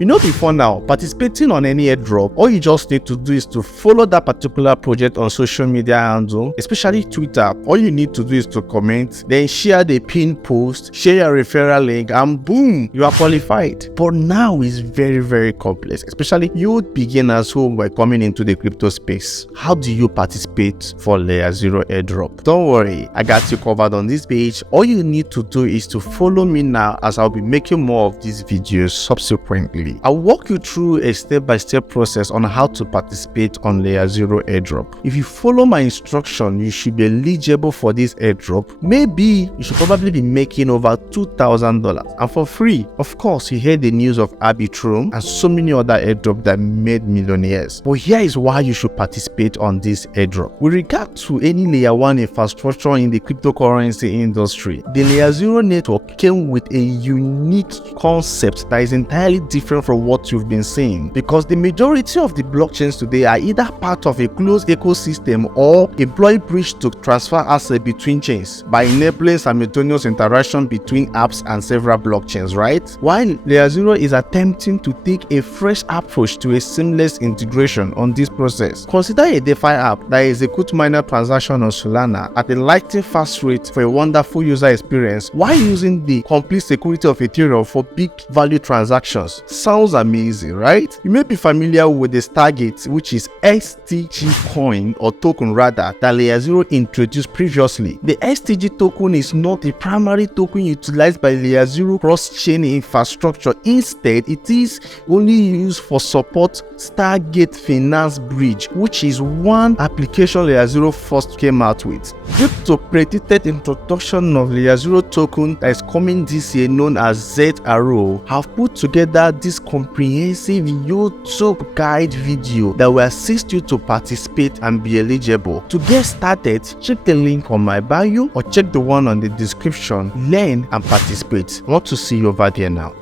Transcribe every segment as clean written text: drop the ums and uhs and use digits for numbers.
You know, before now, participating on any airdrop, all you just need to do is to follow that particular project on social media handle, especially Twitter. All you need to do is to comment, then share the pinned post, share your referral link, and boom, you are qualified. But now it's very, very complex, especially you beginners who were coming into the crypto space. How do you participate for Layerzero Airdrop? Don't worry, I got you covered on this page. All you need to do is to follow me now, as I'll be making more of these videos subsequently. I'll walk you through a step-by-step process on how to participate on Layerzero Airdrop. If you follow my instruction, you should be eligible for this airdrop. Maybe you should probably be making over $2,000 and for free. Of course, you heard the news of Arbitrum and so many other airdrops that made millionaires. But here is why you should participate on this airdrop. With regard to any layer 1 infrastructure in the cryptocurrency industry, the Layerzero network came with a unique concept that is entirely different from what you've been seeing, because the majority of the blockchains today are either part of a closed ecosystem or employ bridge to transfer assets between chains by enabling simultaneous interaction between apps and several blockchains, right? While Layerzero is attempting to take a fresh approach to a seamless integration on this process. Consider a DeFi app that executes minor transactions on Solana at a lightning fast rate for a wonderful user experience while using the complete security of Ethereum for big value transactions. Sounds amazing, right? You may be familiar with the Stargate, which is STG coin or token rather, that Layerzero introduced previously. The STG token is not a primary token utilized by Layerzero cross-chain infrastructure. Instead, it is only used for support Stargate Finance Bridge, which is one application Layerzero first came out with. Due to predicted introduction of Layerzero token that is coming this year, known as ZRO, have put together this comprehensive YouTube guide video that will assist you to participate and be eligible. To get started, check the link on my bio or check the one on the description. Learn and participate. I want to see you over there now.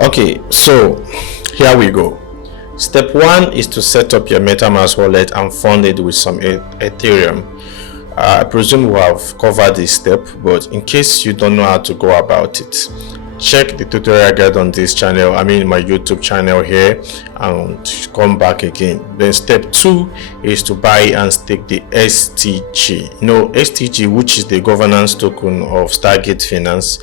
Okay, so here we go. Step 1 is to set up your MetaMask wallet and fund it with some Ethereum. I presume we have covered this step, but in case you don't know how to go about it, check the tutorial guide on this channel, my YouTube channel here, and come back again. Then step 2 is to buy and stake the STG. STG, which is the governance token of Stargate Finance.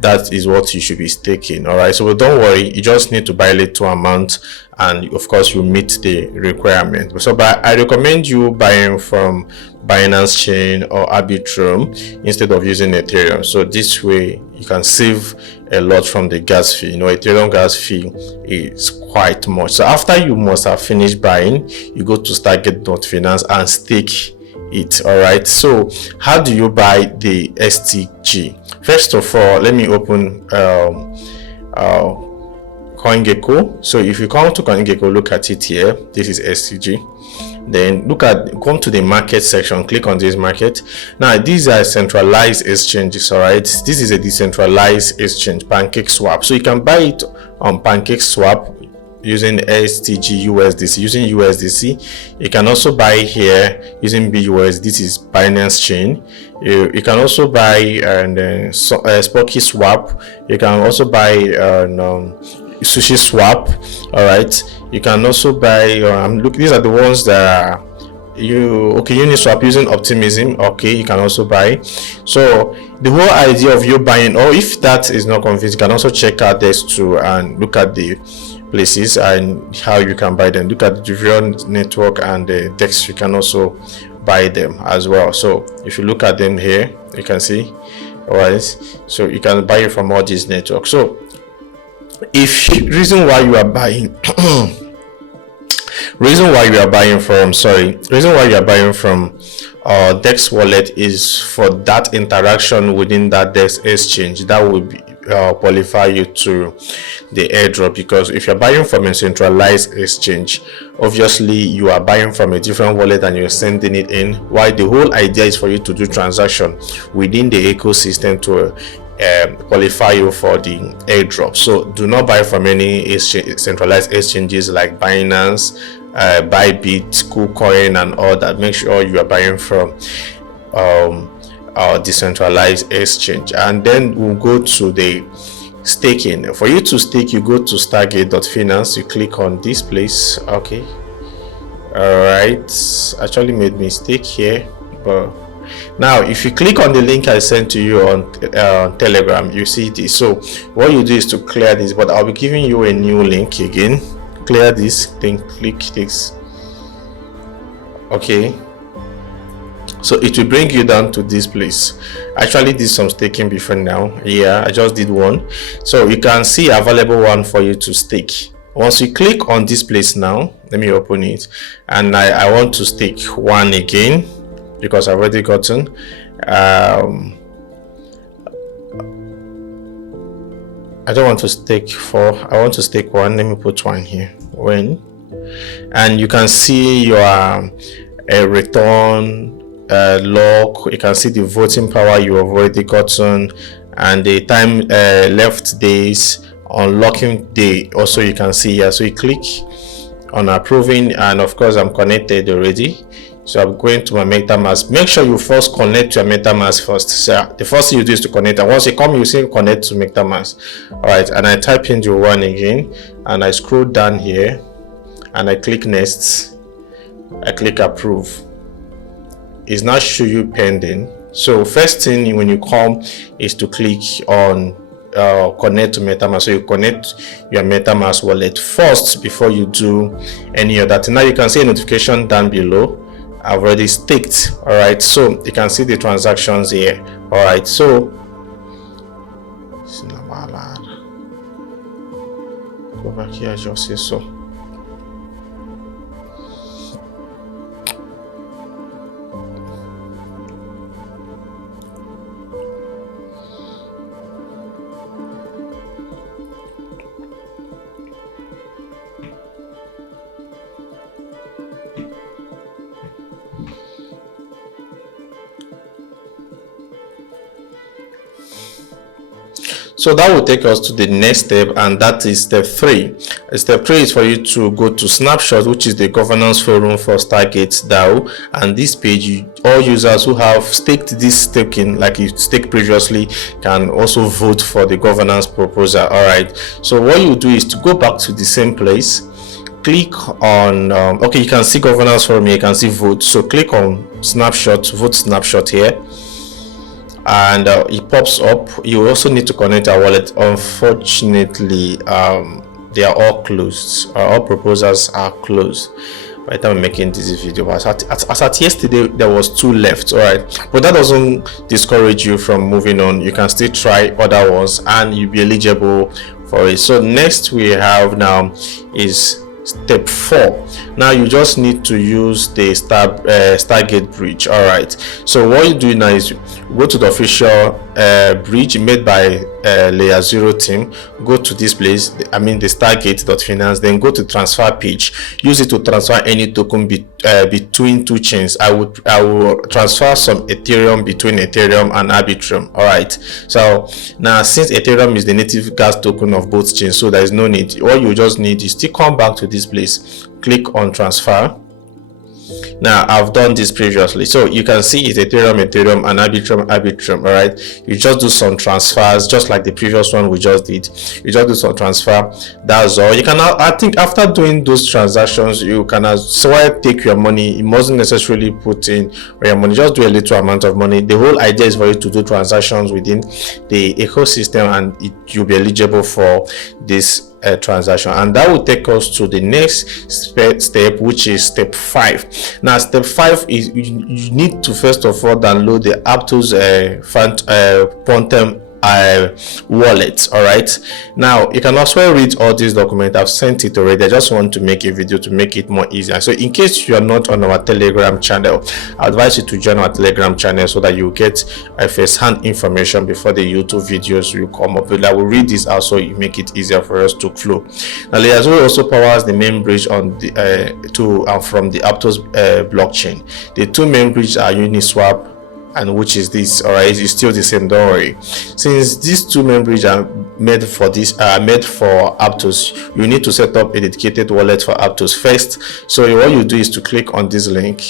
That is what you should be staking. All right, so don't worry, you just need to buy a little amount, and of course you meet the requirement. So I recommend you buying from Binance Chain or Arbitrum instead of using Ethereum. So this way you can save a lot from the gas fee. Ethereum gas fee is quite much. So after you must have finished buying, you go to Stargate.finance and stake it. All right, so how do you buy the STG? First of all, let me open CoinGecko. So if you come to CoinGecko, look at it here. This is STG. Then come to the market section, click on this market. Now these are centralized exchanges. All right, this is a decentralized exchange, PancakeSwap. So you can buy it on PancakeSwap using STG USDC. Using USDC, you can also buy here using BUS. This is Binance Chain. You can also buy and Spocky Swap. You can also buy Sushi Swap. All right, you can also buy these are the ones that are Uniswap using Optimism. Okay, you can also buy. So the whole idea of you buying, or if that is not convinced, you can also check out this too and look at the places and how you can buy them. Look at the different network and the DEX. You can also buy them as well. So if you look at them here, you can see. All right, so you can buy it from all these networks. So reason why you are buying from DEX wallet is for that interaction within that DEX exchange that will be qualify you to the airdrop. Because if you're buying from a centralized exchange, obviously you are buying from a different wallet and you're sending it in, while the whole idea is for you to do transaction within the ecosystem to qualify you for the airdrop. So do not buy from any centralized exchanges like Binance, Bybit, KuCoin and all that. Make sure you are buying from decentralized exchange. And then we'll go to the staking. For you to stake, you go to stargate.finance, you click on this place. Okay, all right, actually made mistake here, but now if you click on the link I sent to you on Telegram, you see this. So what you do is to clear this, but I'll be giving you a new link again. Clear this, then click this. Okay, so it will bring you down to this place. Actually did some staking before now. Yeah, I just did one, so you can see available one for you to stake. Once you click on this place, now let me open it, and I want to stake one again because I've already gotten I don't want to stake 4, I want to stake 1. Let me put 1 here. When, and you can see your return log. You can see the voting power you have already gotten, and the time left days, unlocking day also you can see here. So you click on approving, and of course I'm connected already, so I'm going to my MetaMask. Make sure you first connect to your MetaMask first. So the first thing you do is to connect, and once you come, you say connect to MetaMask. All right, and I type in the one again, and I scroll down here, and I click next. I click approve. It's not show you pending. So first thing when you come is to click on connect to MetaMask. So you connect your MetaMask wallet first before you do any other thing. Now you can see a notification down below. I've already staked. All right, so you can see the transactions here. All right, so go back here, just say so. So that will take us to the next step, and that is step 3. Step 3 is for you to go to Snapshot, which is the governance forum for Stargate DAO. And this page, all users who have staked this token, like you staked previously, can also vote for the governance proposal. All right, so what you do is to go back to the same place, click on okay, you can see governance forum here, you can see vote. So click on Snapshot, vote Snapshot here, and it pops up. You also need to connect a wallet. Unfortunately, they are all closed. All proposals are closed by the time I'm making this video. But as at yesterday, there was 2 left. All right, but that doesn't discourage you from moving on. You can still try other ones, and you'll be eligible for it. So next we have now is step 4. Now you just need to use the Stargate bridge. All right, so what you do now is you go to the official bridge made by Layerzero team. Go to this place, I mean the Stargate.finance, then go to transfer page. Use it to transfer any token between 2 chains. I will transfer some Ethereum between Ethereum and Arbitrum. All right, so now since Ethereum is the native gas token of both chains, so there is no need. All you just need is to come back to this place, click on transfer. Now I've done this previously, so you can see it's Ethereum and Arbitrum. All right, you just do some transfers just like the previous one we just did. You just do some transfer, that's all. You can, I think after doing those transactions, you can as well take your money. You mustn't necessarily put in your money, just do a little amount of money. The whole idea is for you to do transactions within the ecosystem, and you'll be eligible for this transaction. And that will take us to the next step, which is step 5. Now step 5 is you need to first of all download the Aptos Pontem wallet. All right, now you can also read all these documents. I've sent it already. I just want to make a video to make it more easier. So in case you are not on our Telegram channel, I advise you to join our Telegram channel so that you get first-hand information before the YouTube videos will come up. I will read this out so you make it easier for us to flow. Now Layerzero also powers the main bridge on the to and from the Aptos blockchain. The 2 main bridges are Uniswap, and which is this. All right, it's still the same, don't worry. Since these 2 main bridges are made for Aptos, you need to set up a dedicated wallet for Aptos first. So what you do is to click on this link,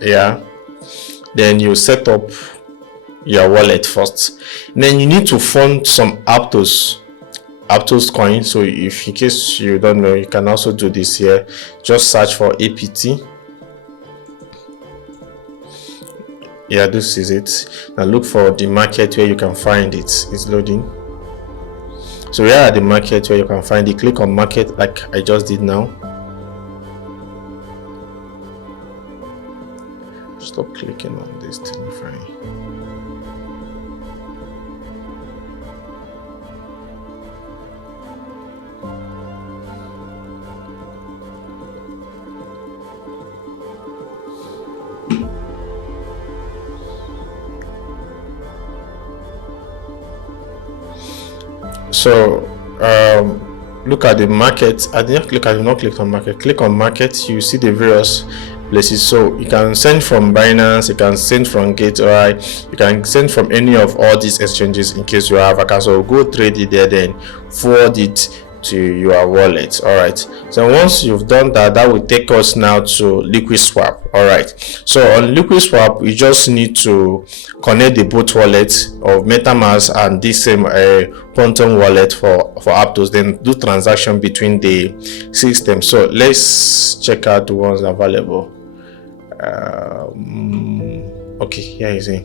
yeah, then you set up your wallet first. Then you need to fund some Aptos coin. So if in case you don't know, you can also do this here. Just search for APT. Yeah, this is it. Now look for the market where you can find it. It's loading. So here are the market where you can find it. Click on market like I just did now. Stop clicking on this thing, fine. So look at the market. I did not click on market. Click on market. You see the various places. So you can send from Binance, you can send from Gateway, you can send from any of all these exchanges in case you have account. So go trade it there, then forward it to your wallet. All right, so once you've done that, that will take us now to LiquidSwap. All right, so on LiquidSwap we just need to connect the both wallets of MetaMask and this same Pontem Wallet for Aptos, then do transaction between the systems. So let's check out the ones available. Okay, here you see.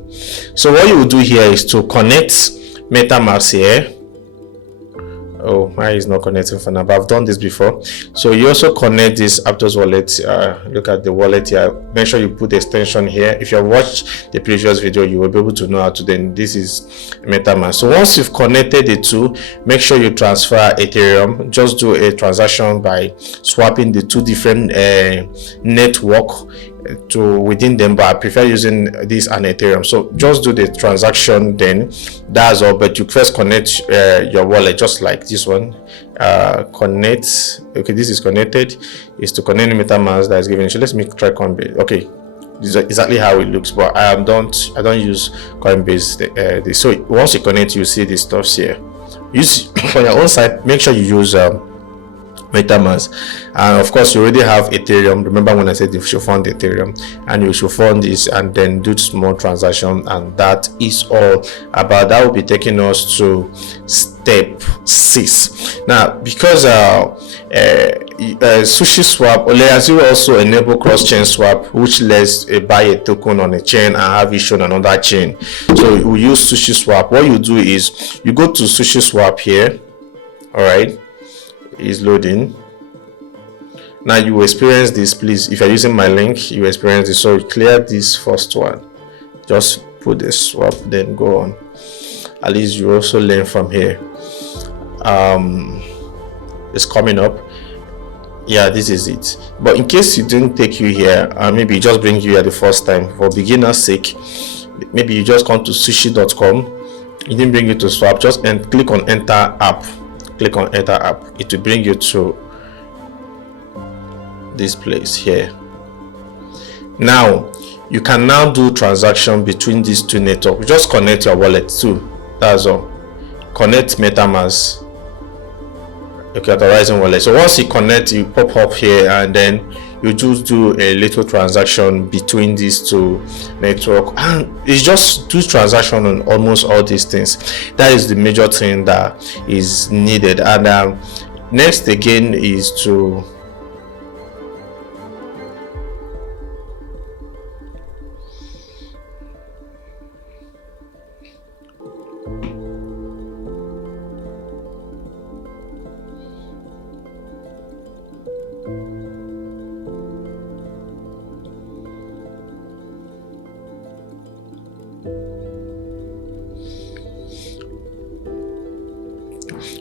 So what you will do here is to connect MetaMask here. Oh, mine is not connecting for now, but I've done this before. So you also connect this Aptos wallet. Look at the wallet here. Make sure you put the extension here. If you have watched the previous video, you will be able to know how to. Then this is MetaMask. So once you've connected the two, make sure you transfer Ethereum. Just do a transaction by swapping the two different network to within them, but I prefer using this and Ethereum. So just do the transaction, then that's all. But you first connect your wallet, just like this one. Connect. Okay, this is connected. Is to connect MetaMask that is given. So let me try Coinbase. Okay, this is exactly how it looks, but I don't use Coinbase. So once you connect, you see the stuffs here. Use for your own side. Make sure you use MetaMask, and of course you already have Ethereum. Remember when I said you should fund Ethereum, and you should fund this and then do small transaction, and that is all about. That will be taking us to step 6. Now because SushiSwap or Layerzero also enable cross-chain swap, which lets buy a token on a chain and have it shown on another chain. So we use SushiSwap. What you do is you go to SushiSwap here. All right, is loading. Now you will experience this. Please, if you're using my link, you experience this. So clear this first one, just put the swap, then go on. At least you also learn from here. It's coming up. Yeah, this is it. But in case it didn't take you here, maybe it just bring you here the first time, for beginner's sake, maybe you just come to sushi.com, it didn't bring you to swap, just click on enter app. Click on enter app. It will bring you to this place here. Now you can now do transaction between these two networks. Just connect your wallet too, that's all. Connect MetaMask, okay, the Horizon wallet. So once you connect, you pop up here, and then you just do a little transaction between these two network, and it's just do transaction on almost all these things. That is the major thing that is needed. And next again is to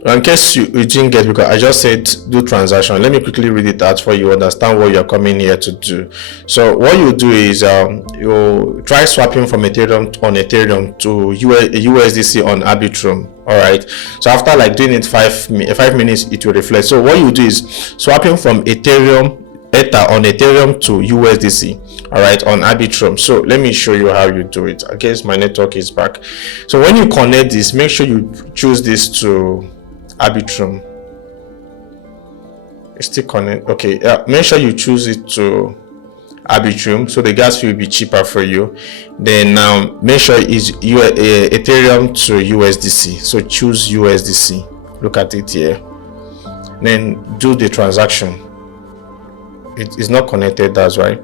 in case you didn't get, because I just said do transaction, let me quickly read it out for you, understand what you're coming here to do. So what you do is you try swapping from Ethereum on Ethereum to USDC on Arbitrum. All right, so after like doing it 5 minutes, it will reflect. So what you do is swapping from Ethereum on Ethereum to USDC, all right, on Arbitrum. So let me show you how you do it. I guess my network is back. So when you connect this, make sure you choose this to Arbitrum. It's still connect. Okay, make sure you choose it to Arbitrum, so the gas fee will be cheaper for you. Then now make sure it's Ethereum to USDC, so choose USDC. Look at it here, then do the transaction. It is not connected, that's why.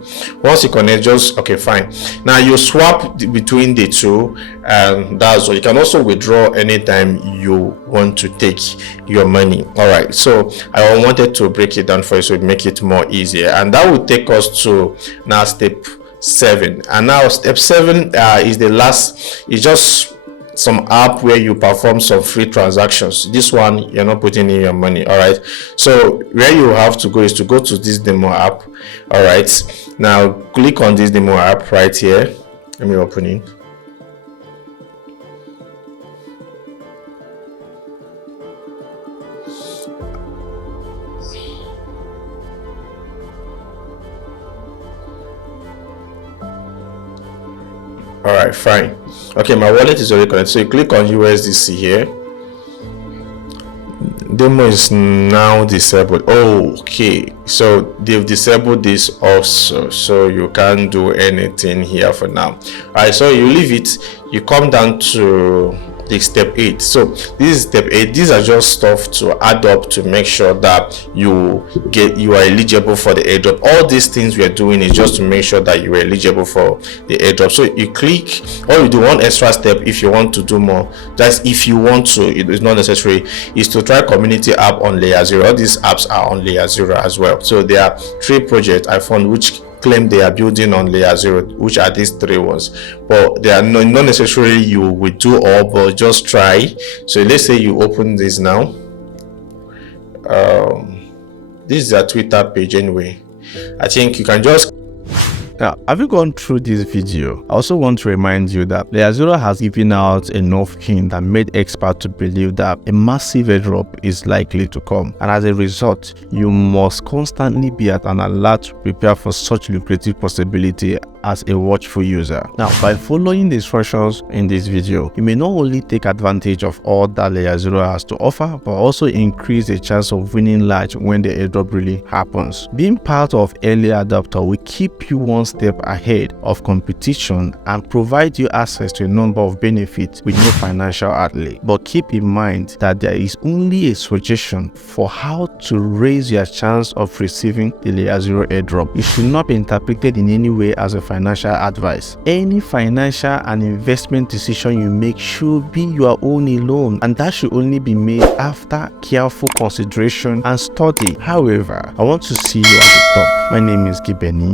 Once you connect, just okay, fine. Now you swap between the two, and that's all. You can also withdraw anytime you want to take your money. All right, so I wanted to break it down for you so it make it more easier, and that will take us to now step 7. And now step 7 is the last. It's just some app where you perform some free transactions. This one you're not putting in your money. All right, so where you have to go is to go to this demo app. All right, now click on this demo app right here. Let me open it. All right, fine. Okay, my wallet is already connected, so you click on USDC here. Demo is now disabled. Okay, so they've disabled this also, so you can't do anything here for now. All right, so you leave it, you come down to the step 8. So this is step 8. These are just stuff to add up to make sure that you are eligible for the airdrop. All these things we are doing is just to make sure that you are eligible for the airdrop. So you click, or you do one extra step if you want to do more. That's if you want to, it is not necessary, is to try community app on Layerzero. All these apps are on Layerzero as well. So there are 3 projects I found which claim they are building on Layerzero, which are these 3 ones, but they are not necessarily you will do all, but just try. So let's say you open this now. This is a Twitter page anyway. I think you can just. Now, having gone through this video, I also want to remind you that Layerzero has given out enough hint that made experts to believe that a massive airdrop is likely to come, and as a result, you must constantly be at an alert to prepare for such lucrative possibility as a watchful user. Now, by following the instructions in this video, you may not only take advantage of all that Layerzero has to offer, but also increase the chance of winning large when the airdrop really happens. Being part of early adopter will keep you one step ahead of competition and provide you access to a number of benefits with no financial outlay. But keep in mind that there is only a suggestion for how to raise your chance of receiving the Layerzero airdrop. It should not be interpreted in any way as a financial advice. Any financial and investment decision you make should be your own alone, and that should only be made after careful consideration and study. However, I want to see you at the top. My name is Gibeni.